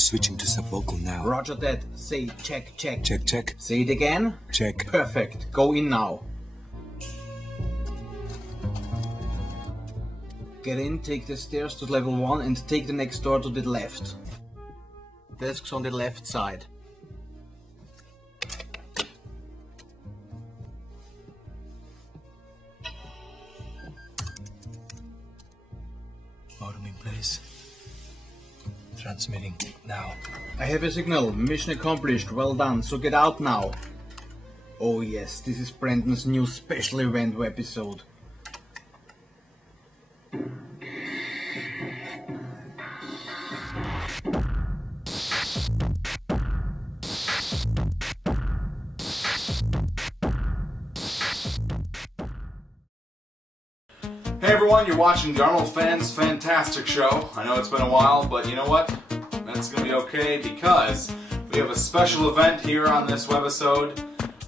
switching to sub-vocal now. Roger that. Say check, check. Check, check. Say it again. Check. Perfect. Go in now. Get in, take the stairs to level 1 and take the next door to the left. Desk's on the left side. Modem in place. Transmitting now. I have a signal. Mission accomplished. Well done. So get out now. Oh yes, this is Brandon's new special event webisode. Hey everyone, you're watching the Arnold Fans Fantastic Show. I know it's been a while, but you know what? That's going to be okay because we have a special event here on this webisode.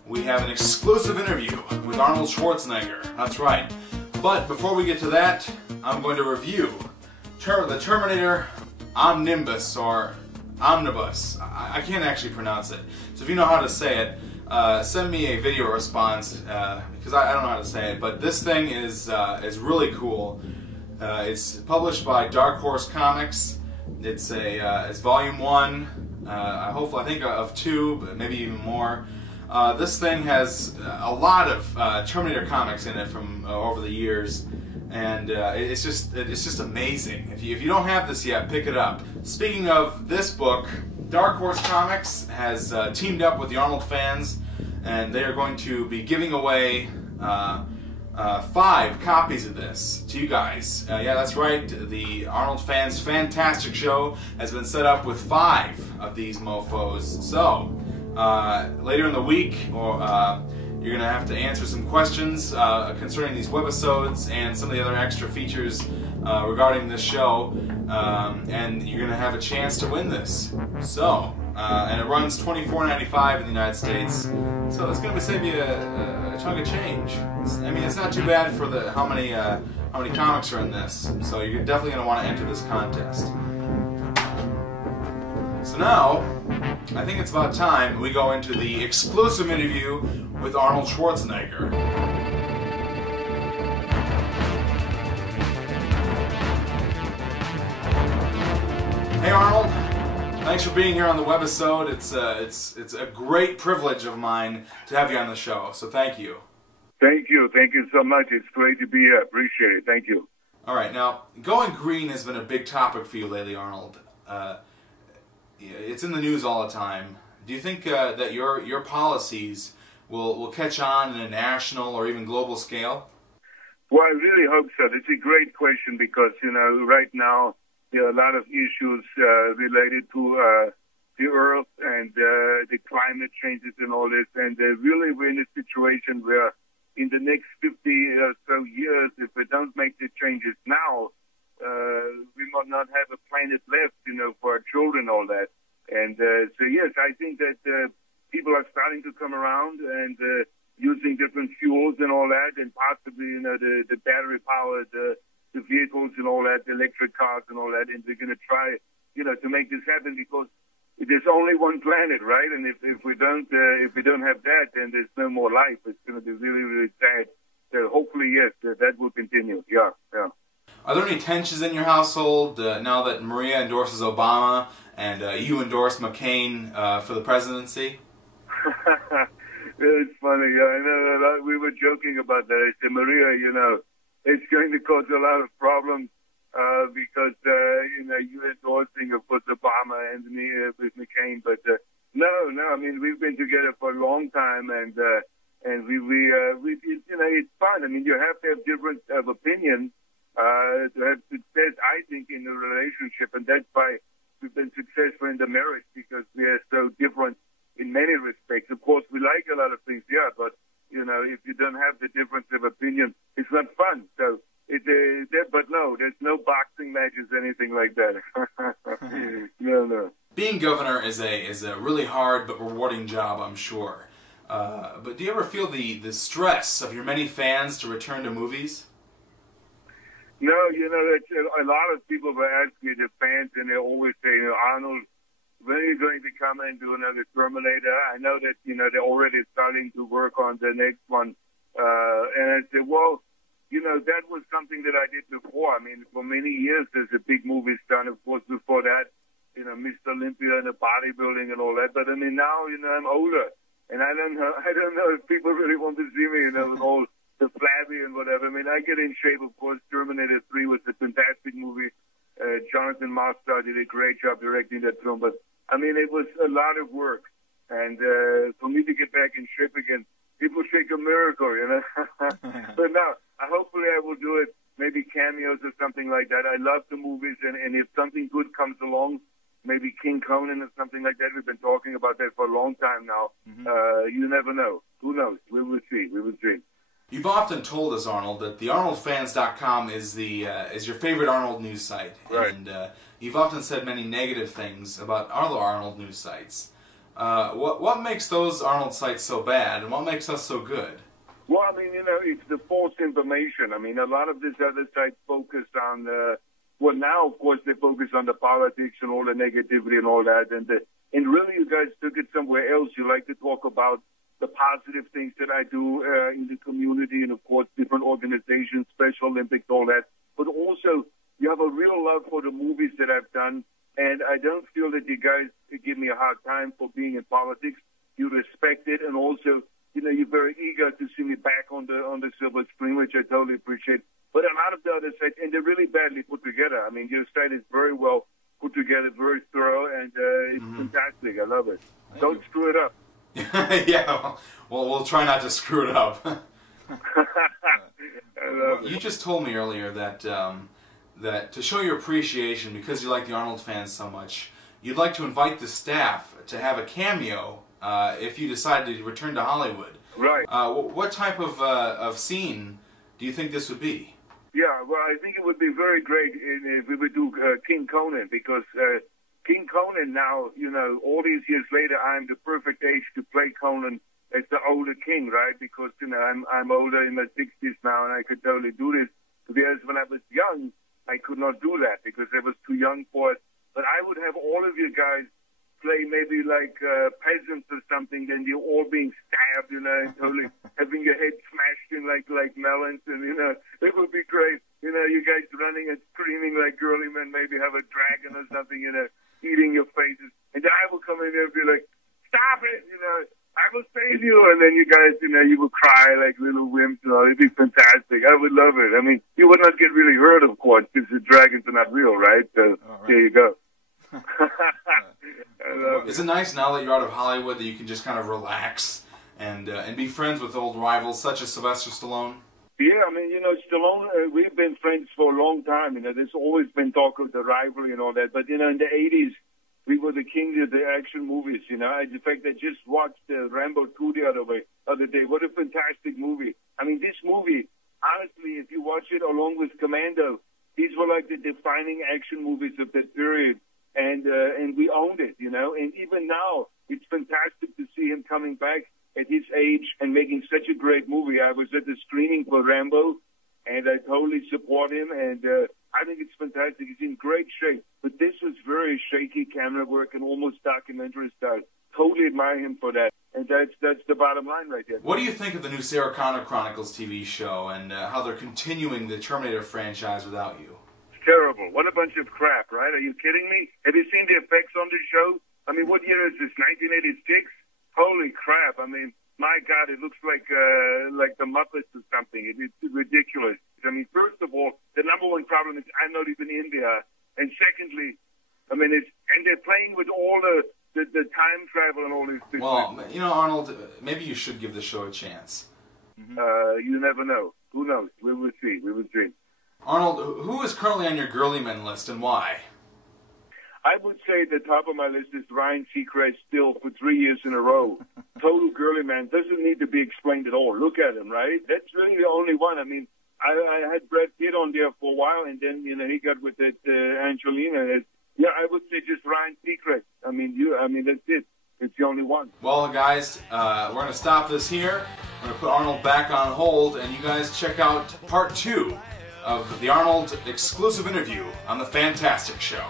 We have an exclusive interview with Arnold Schwarzenegger. That's right. But before we get to that, I'm going to review the Terminator Omnibus, or Omnibus. I can't actually pronounce it. So if you know how to say it, send me a video response because I don't know how to say it. But this thing is really cool. It's published by Dark Horse Comics. It's volume 1. I think of 2, but maybe even more. This thing has a lot of Terminator comics in it from over the years, and it's just amazing. If you don't have this yet, pick it up. Speaking of this book, Dark Horse Comics has teamed up with the Arnold fans, and they are going to be giving away 5 copies of this to you guys. Yeah, that's right. The Arnold Fans Fantastic Show has been set up with 5 of these mofos. So later in the week, you're going to have to answer some questions concerning these webisodes and some of the other extra features regarding this show, and you're going to have a chance to win this. So, and it runs $24.95 in the United States, so it's going to save you a chunk of change. I mean, it's not too bad for how many comics are in this, so you're definitely going to want to enter this contest. So now, I think it's about time we go into the exclusive interview with Arnold Schwarzenegger. Hey Arnold, thanks for being here on the webisode. It's a great privilege of mine to have you on the show, so thank you. Thank you so much. It's great to be here. Appreciate it. Thank you. All right, now going green has been a big topic for you lately, Arnold. It's in the news all the time. Do you think that your policies will catch on in a national or even global scale? Well, I really hope so. It's a great question because, right now there are a lot of issues related to the Earth and the climate changes and all this. And really we're in a situation where in the next 50 or so years, if we don't make the changes now, we might not have a planet left, for our children and all that. And so, yes, I think that people are starting to come around and using different fuels and all that, and possibly, the battery-powered the vehicles and all that, the electric cars and all that. And we're going to try, to make this happen because there's only one planet, right? And if we don't have that, then there's no more life. It's going to be really, really sad. So hopefully, yes, that will continue. Yeah. Are there any tensions in your household now that Maria endorses Obama and you endorse McCain for the presidency? It's funny. I know we were joking about that. I said, Maria, it's going to cause a lot of problems because you're endorsing, of course, Obama and me with McCain. But no. I mean, we've been together for a long time, and we it's fun. I mean, you have to have different opinions to have success, I think, in a relationship, and that's why we've been successful in the marriage, because we are so different in many respects. Of course, we like a lot of things, yeah, but if you don't have the difference of opinion, it's not fun. So but no, there's no boxing matches, anything like that. No. Being governor is a really hard but rewarding job, I'm sure. But do you ever feel the stress of your many fans to return to movies? No, a lot of people will ask me, the fans, and they always say, Arnold, when are you going to come and do another Terminator? I know that, they're already starting to work on the next one. And I said, well, that was something that I did before. I mean, for many years, there's a big movie star, of course, before that, Mr. Olympia and the bodybuilding and all that. But I mean, now, I'm older. And I don't know if people really want to see me, with all the flabby and whatever. I mean, I get in shape, of course. Terminator 3 was a fantastic movie. Jonathan Mostow did a great job directing that film. But, I mean, it was a lot of work. And for me to get back in shape again, it will take a miracle, But now, hopefully I will do it, maybe cameos or something like that. I love the movies, and if something good comes along, maybe King Conan or something like that. We've been talking about that for a long time now. You never know. Who knows? We will see. We will see. You've often told us, Arnold, that the ArnoldFans.com is is your favorite Arnold news site. Right. And you've often said many negative things about other Arnold news sites. What makes those Arnold sites so bad, and what makes us so good? Well, I mean, it's the false information. I mean, a lot of these other sites focus on, well, now, of course, they focus on the politics and all the negativity and all that. And really, you guys took it somewhere else. You like to talk about the positive things that I do in the community and, of course, different organizations, Special Olympics, all that. But also, you have a real love for the movies that I've done. And I don't feel that you guys give me a hard time for being in politics. You respect it, and also, you're very eager to see me back on the silver screen, which I totally appreciate. But a lot of the other sites, and they're really badly put together. I mean, your site is very well put together, very thorough, and it's fantastic. I love it. Don't screw it up. Yeah, well, we'll try not to screw it up. I love it. You just told me earlier that that to show your appreciation, because you like the Arnold fans so much, you'd like to invite the staff to have a cameo if you decided to return to Hollywood. Right. What type of scene do you think this would be? Yeah, well, I think it would be very great if we would do King Conan, because King Conan now, all these years later, I'm the perfect age to play Conan as the older king, right? Because, I'm older, in my 60s now, and I could totally do this. Whereas when I was young, I could not do that because I was too young for it. But I would have all of you guys play maybe like peasants or something, then you're all being stabbed, and totally having your head smashed in like melons, and it would be great. You guys running and screaming like girly men, maybe have a dragon or something, eating your faces, and then I will come in there and be like, stop it, I will save you, and then you guys, you will cry like little wimps, it'd be fantastic. I would love it. I mean, you would not get really hurt, of course, because the dragons are not real, right? So there you go. Is it nice now that you're out of Hollywood that you can just kind of relax and be friends with old rivals such as Sylvester Stallone? Yeah, I mean, Stallone, we've been friends for a long time. There's always been talk of the rivalry and all that. But, in the 80s, we were the king of the action movies, In fact, I just watched Rambo 2 the other day. What a fantastic movie. I mean, this movie, honestly, if you watch it along with Commando, these were like the defining action movies of that period. And we owned it, And even now, it's fantastic to see him coming back at his age and making such a great movie. I was at the screening for Rambo, and I totally support him. And I think it's fantastic. He's in great shape. But this was very shaky camera work and almost documentary style. Totally admire him for that. And that's the bottom line right there. What do you think of the new Sarah Connor Chronicles TV show and how they're continuing the Terminator franchise without you? Terrible. What a bunch of crap, right? Are you kidding me? Have you seen the effects on the show? I mean, what year is this, 1986? Holy crap. I mean, my God, it looks like the Muppets or something. It's ridiculous. I mean, first of all, the number one problem is I'm not even in there. And secondly, I mean, and they're playing with all the time travel and all these things. Well, Arnold, maybe you should give the show a chance. You never know. Who knows? We will see. We will see. Arnold, who is currently on your girly men list and why? I would say the top of my list is Ryan Seacrest still for 3 years in a row. Total girly man. Doesn't need to be explained at all. Look at him, right? That's really the only one. I mean, I had Brad Pitt on there for a while, and then, he got with that Angelina. Yeah, I would say just Ryan Seacrest. I mean, that's it. It's the only one. Well, guys, we're going to stop this here. We're going to put Arnold back on hold, and you guys check out part 2 of the Arnold exclusive interview on the Fan-tastic Show.